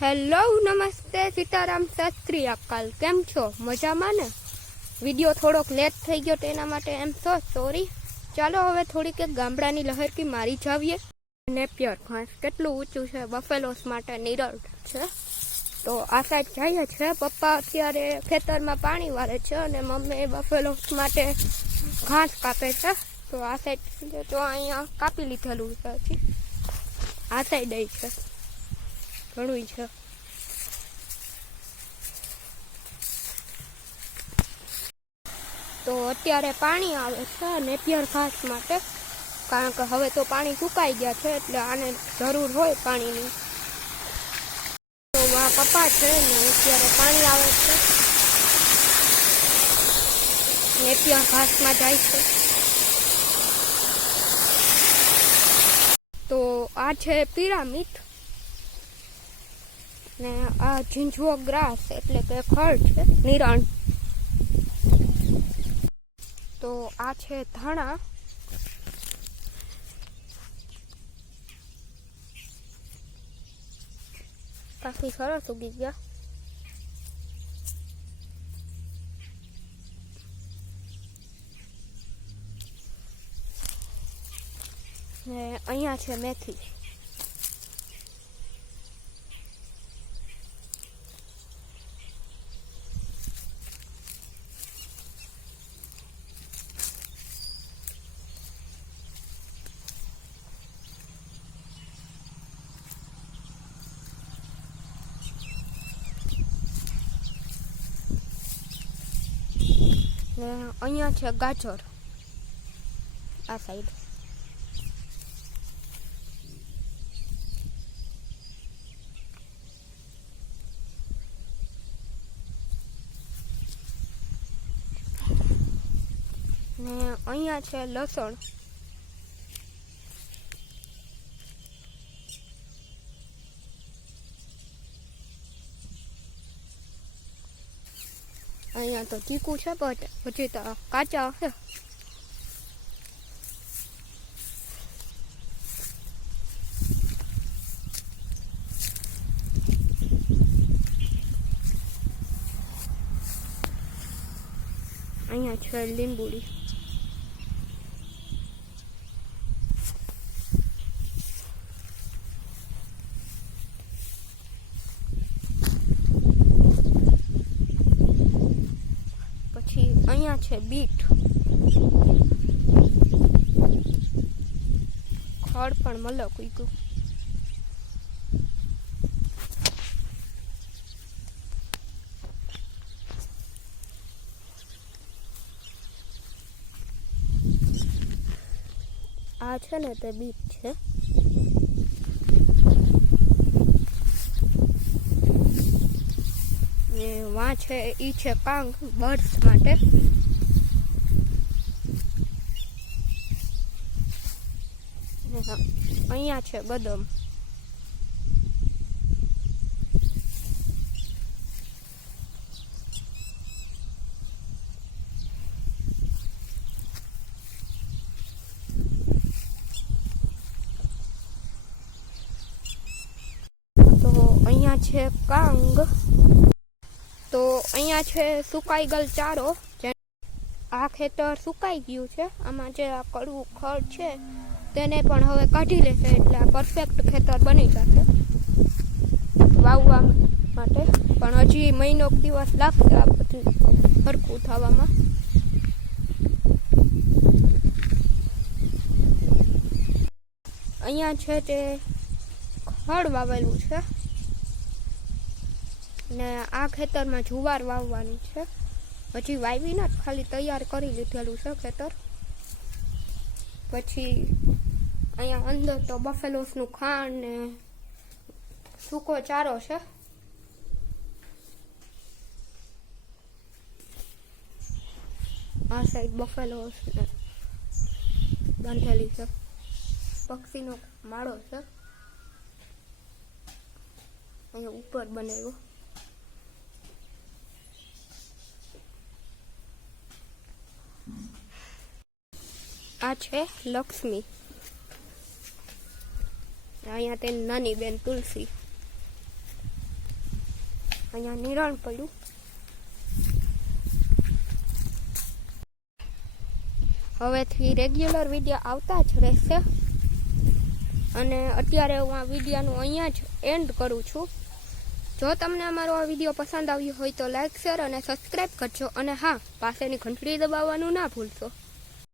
Hello, નમસ્તે સીતારામ શાસ્ત્રી અકાલ કેમ છો? મજામાં ને? વીડિયો થોડોક લેટ થઈ ગયો તેના માટે એમ સો સોરી ચાલો હવે થોડીક એક ગામડાની લહેરકી મારી જાવીએ. નેપિયર ઘાસ કેટલું ઊંચું છે બફેલોસ માટે નિરળ છે. તો આ સાઈડ જઈએ છે. પપ્પા અત્યારે ખેતરમાં પાણી વાળે છે અને મમ્મી બફેલોસ માટે ઘાસ કાપે છે. તો આ સાઈડ તો અહીંયા કાપી લીધેલું છે આ સાઈડ છે. ઘણું છે. તો અત્યારે પાણી આવે છે નેપિયર ઘાસ માટે, કારણ કે હવે તો પાણી સુકાઈ ગયા છે એટલે આને જરૂર હોય પાણીની. તો આ પપ્પા છે ને અત્યારે પાણી આવે છે. નેપિયર ઘાસમાં જાય છે. તો આ છે પિરામિડ. ને આ ઝીંઝવો ગ્રાસ એટલે કે ખડ છે, નિરણ. તો આ છે ધાણા. કાફી સરસ ઉગી ગયા. ને અહીંયા છે મેથી. ને અહીંયા છે ગાજર. આ સાઈડ ને અહીંયા છે લસણ. અહીંયા તો ચીકુ છે બટ હજી તો કાચા છે. અહીંયા છે લીંબુડી. પછી અહીંયા છે, બીટ. ખડ પણ મલક ઉગ્યું. આ છે ને તે બીટ છે. ને વાં છે, ઈ છે કાંગ બર્ડ્સ માટે ને હા, અહીંયા છે બદામ. છે કાંગ. તો અહીંયા છે સુકાઈ ગયેલ ચારો આ ખેતર સુકાઈ ગયું છે. આમાં જે આ કડવું ખડ છે તેને પણ હવે કાઢી લેશે એટલે આ પરફેક્ટ ખેતર બની જશે. વાવવા માટે. પણ હજી મહિનો દિવસ લાગશે આ બધું સરખું થવામાં. અહીંયા છે તે ખડ વાવેલું છે. ને આ ખેતરમાં જુવાર વાવવાની છે. હજી વાવી ના ખાલી તૈયાર કરી લીધેલું છે ખેતર. પછી અહીંયા અંદર તો બફેલોસનું ખાંડ ને સૂકો ચારો છે. આ સાઈડ બફેલોસ ને બાંધેલી છે. પક્ષીનો માળો છે. અહીંયા ઉપર બનાવ્યો. આ છે લક્ષ્મી. અહીંયા તે નાની બેન તુલસી. અહીંયા નિરણ પડ્યું. હવેથી રેગ્યુલર વીડિયો આવતા જ રહેશે. અને અત્યારે હું આ વિડીયોનું અહીંયા જ એન્ડ કરું છું. જો તમને અમારો આ વીડિયો પસંદ આવ્યો હોય તો લાઇક શેર અને સબસ્ક્રાઈબ કરજો. અને હા, પાસેની ઘંટડી દબાવવાનું ના ભૂલશો.